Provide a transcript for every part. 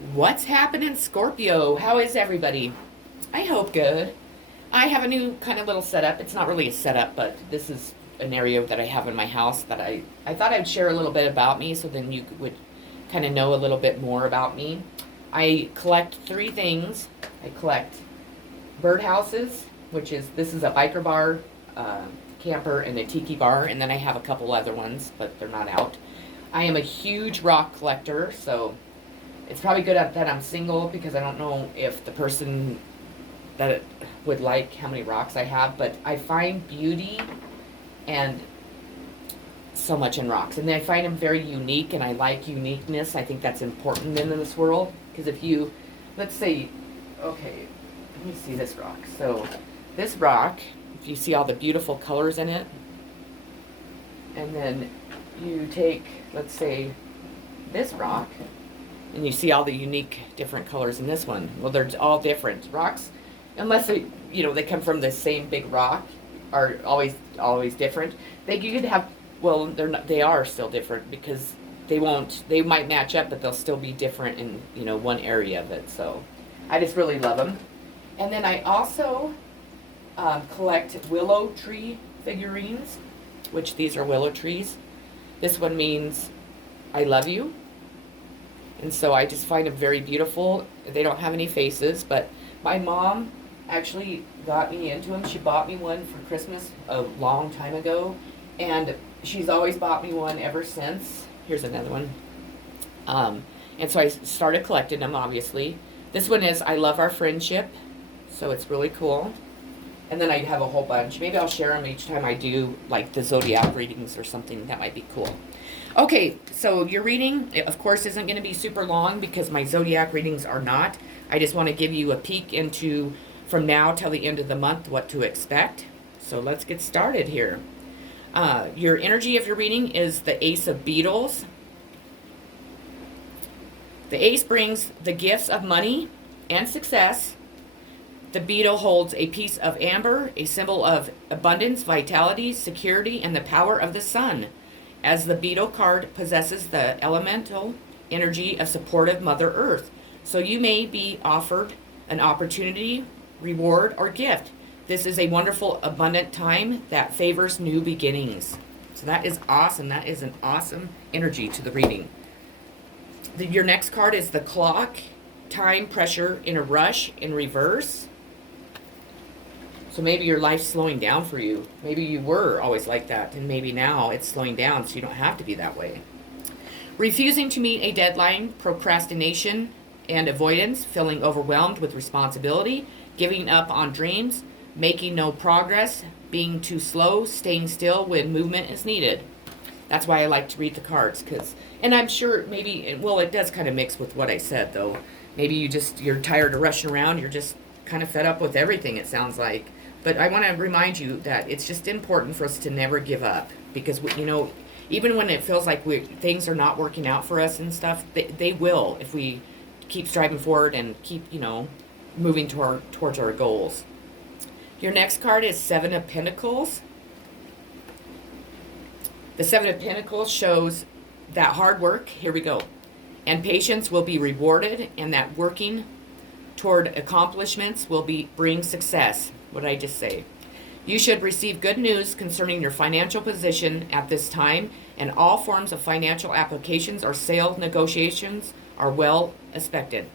What's happening, Scorpio? How is everybody? I hope good. I have a new kind of little setup. It's not really a setup, but this is an area that I have in my house that I thought I'd share a little bit about me so then you would kind of know a little bit more about me. I collect three things. I collect birdhouses, this is a biker bar, camper, and a tiki bar, and then I have a couple other ones, but they're not out. I am a huge rock collector, so it's probably good that I'm single because I don't know if the person that would like how many rocks I have, but I find beauty and so much in rocks, and I find them very unique, and I like uniqueness. I think that's important in this world because if you, let's say, okay, let me see this rock. So this rock, if you see all the beautiful colors in it, and then you take, let's say, this rock, and you see all the unique different colors in this one. Well, they're all different rocks, unless they come from the same big rock, are always different. They could have, well, they're not. They are still different because they might match up, but they'll still be different in one area of it. So, I just really love them. And then I also collect willow tree figurines, which these are willow trees. This one means I love you. And so I just find them very beautiful. They don't have any faces, but my mom actually got me into them. She bought me one for Christmas a long time ago, and she's always bought me one ever since. Here's another one. And so I started collecting them, obviously. This one is I Love Our Friendship, so it's really cool. And then I have a whole bunch. Maybe I'll share them each time I do, like, the zodiac readings or something. That might be cool. Okay, so your reading, of course, isn't going to be super long because my zodiac readings are not. I just want to give you a peek into, from now till the end of the month, what to expect. So let's get started here. Your energy of your reading is the Ace of Beetles. The ace brings the gifts of money and success. The beetle holds a piece of amber, a symbol of abundance, vitality, security, and the power of the sun, as the beetle card possesses the elemental energy of supportive Mother Earth. So you may be offered an opportunity, reward, or gift. This is a wonderful, abundant time that favors new beginnings. So that is awesome. That is an awesome energy to the reading. Your next card is the clock, time, pressure, in a rush, in reverse. So maybe your life's slowing down for you. Maybe you were always like that, and maybe now it's slowing down so you don't have to be that way. Refusing to meet a deadline, procrastination and avoidance, feeling overwhelmed with responsibility, giving up on dreams, making no progress, being too slow, staying still when movement is needed. That's why I like to read the cards, and I'm sure it does kind of mix with what I said, though. Maybe you're tired of rushing around, you're just kind of fed up with everything, it sounds like. But I want to remind you that it's just important for us to never give up because, even when it feels like things are not working out for us and stuff, they will if we keep striving forward and keep, moving towards our goals. Your next card is Seven of Pentacles. The Seven of Pentacles shows that hard work, here we go, and patience will be rewarded, and that working toward accomplishments will bring success. What did I just say? You should receive good news concerning your financial position at this time, and all forms of financial applications or sale negotiations are well expected.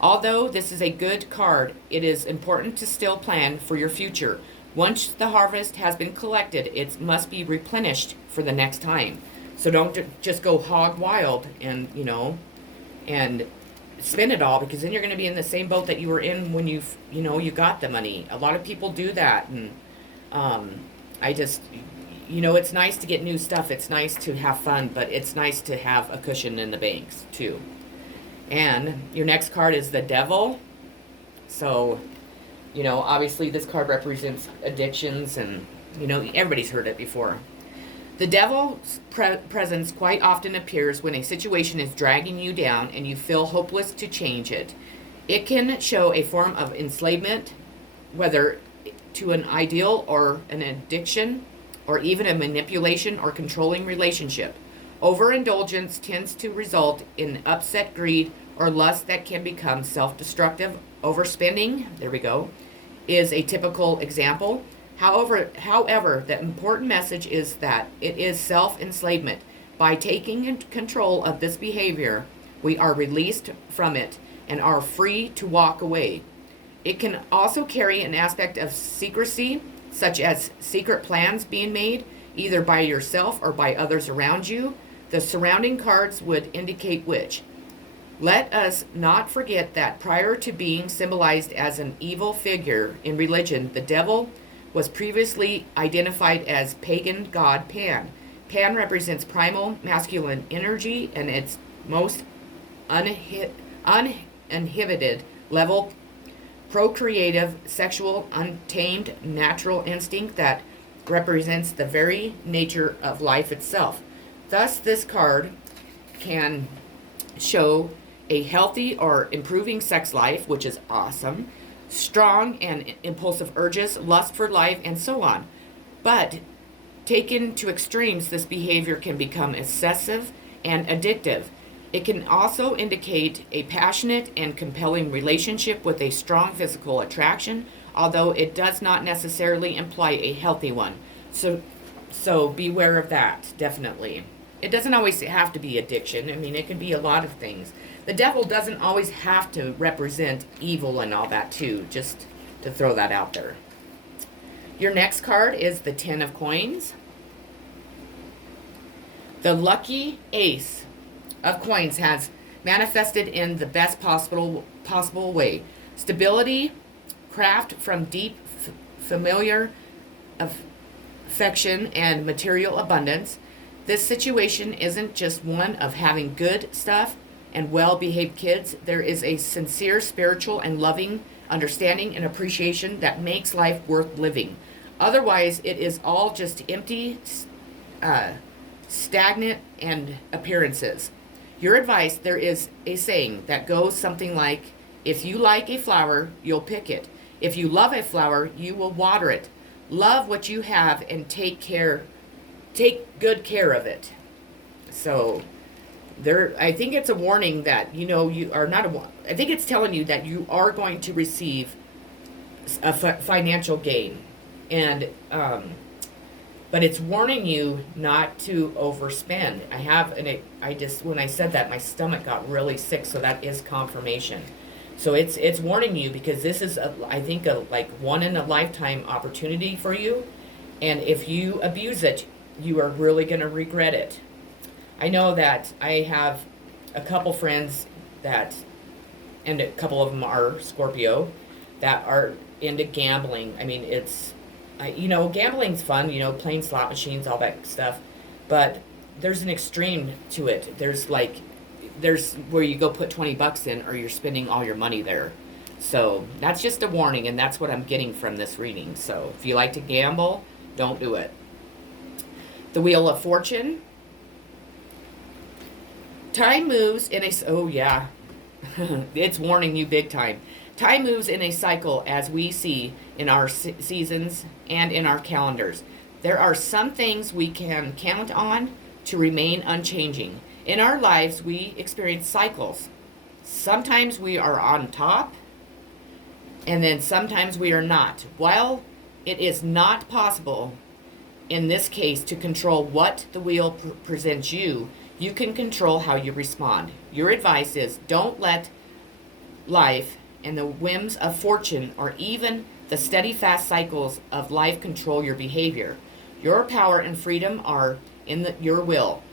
Although this is a good card, it is important to still plan for your future. Once the harvest has been collected, it must be replenished for the next time. So don't just go hog wild and spend it all, because then you're going to be in the same boat that you were in when you got the money. A lot of people do that, and it's nice to get new stuff. It's nice to have fun, but it's nice to have a cushion in the banks too. And your next card is the Devil. So, obviously this card represents addictions, and everybody's heard it before. The devil's presence quite often appears when a situation is dragging you down and you feel hopeless to change it. It can show a form of enslavement, whether to an ideal or an addiction, or even a manipulation or controlling relationship. Overindulgence tends to result in upset greed or lust that can become self-destructive. Overspending, there we go, is a typical example. However, the important message is that it is self-enslavement. By taking control of this behavior, we are released from it and are free to walk away. It can also carry an aspect of secrecy, such as secret plans being made, either by yourself or by others around you. The surrounding cards would indicate which. Let us not forget that prior to being symbolized as an evil figure in religion, the devil was previously identified as pagan god Pan. Pan represents primal masculine energy and its most uninhibited level, procreative, sexual, untamed, natural instinct that represents the very nature of life itself. Thus, this card can show a healthy or improving sex life, which is awesome, strong and impulsive urges, lust for life, and so on. But taken to extremes, this behavior can become excessive and addictive. It can also indicate a passionate and compelling relationship with a strong physical attraction, although it does not necessarily imply a healthy one. So beware of that, definitely. It doesn't always have to be addiction. I mean, it can be a lot of things. The devil doesn't always have to represent evil and all that too, just to throw that out there. Your next card is the Ten of Coins. The lucky ace of coins has manifested in the best possible way. Stability, craft from deep, familiar affection, and material abundance. This situation isn't just one of having good stuff and well-behaved kids. There is a sincere spiritual and loving understanding and appreciation that makes life worth living. Otherwise, it is all just empty, stagnant, and appearances. Your advice, there is a saying that goes something like, if you like a flower, you'll pick it. If you love a flower, you will water it. Love what you have and take good care of it. So I think it's a warning that, you are not I think it's telling you that you are going to receive a financial gain. And, but it's warning you not to overspend. When I said that, my stomach got really sick, so that is confirmation. So it's warning you because this is, I think, a one in a lifetime opportunity for you. And if you abuse it, you are really going to regret it. I know that I have a couple friends and a couple of them are Scorpio, that are into gambling. I mean, gambling's fun, playing slot machines, all that stuff. But there's an extreme to it. There's where you go put $20 in or you're spending all your money there. So that's just a warning, and that's what I'm getting from this reading. So if you like to gamble, don't do it. The Wheel of Fortune. Time moves in it's warning you big time. Time moves in a cycle, as we see in our seasons and in our calendars. There are some things we can count on to remain unchanging. In our lives, we experience cycles. Sometimes we are on top, and then sometimes we are not. While it is not possible in this case to control what the wheel presents you, you can control how you respond. Your advice is don't let life and the whims of fortune or even the steady fast cycles of life control your behavior. Your power and freedom are in your will.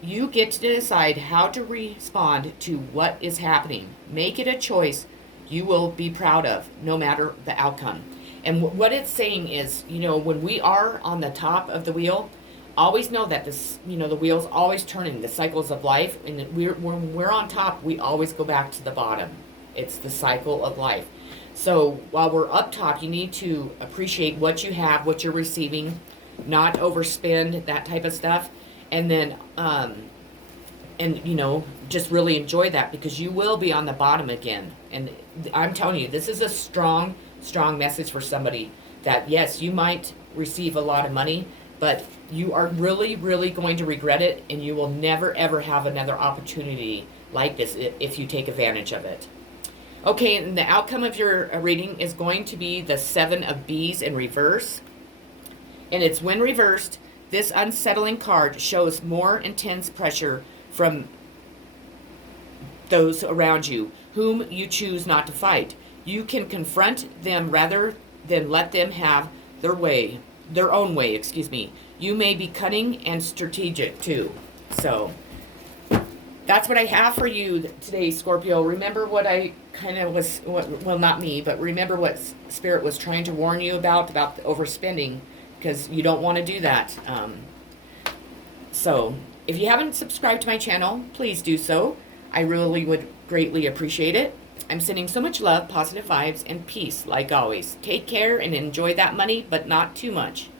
You get to decide how to respond to what is happening. Make it a choice you will be proud of, no matter the outcome. And what it's saying is, when we are on the top of the wheel, always know that the wheel's always turning, the cycles of life. And when we're on top, we always go back to the bottom. It's the cycle of life. So while we're up top, you need to appreciate what you have, what you're receiving, not overspend, that type of stuff. And then, just really enjoy that, because you will be on the bottom again. And I'm telling you, this is a strong message for somebody that, yes, you might receive a lot of money, but you are really, really going to regret it, and you will never, ever have another opportunity like this if you take advantage of it. Okay, and the outcome of your reading is going to be the Seven of Bees in reverse. And it's when reversed, this unsettling card shows more intense pressure from those around you, whom you choose not to fight. You can confront them rather than let them have their own way, excuse me. You may be cunning and strategic too. So that's what I have for you today, Scorpio. Remember what I kind of was, well, not me, but remember what Spirit was trying to warn you about the overspending, because you don't want to do that. So if you haven't subscribed to my channel, please do so. I really would greatly appreciate it. I'm sending so much love, positive vibes, and peace like always. Take care and enjoy that money, but not too much.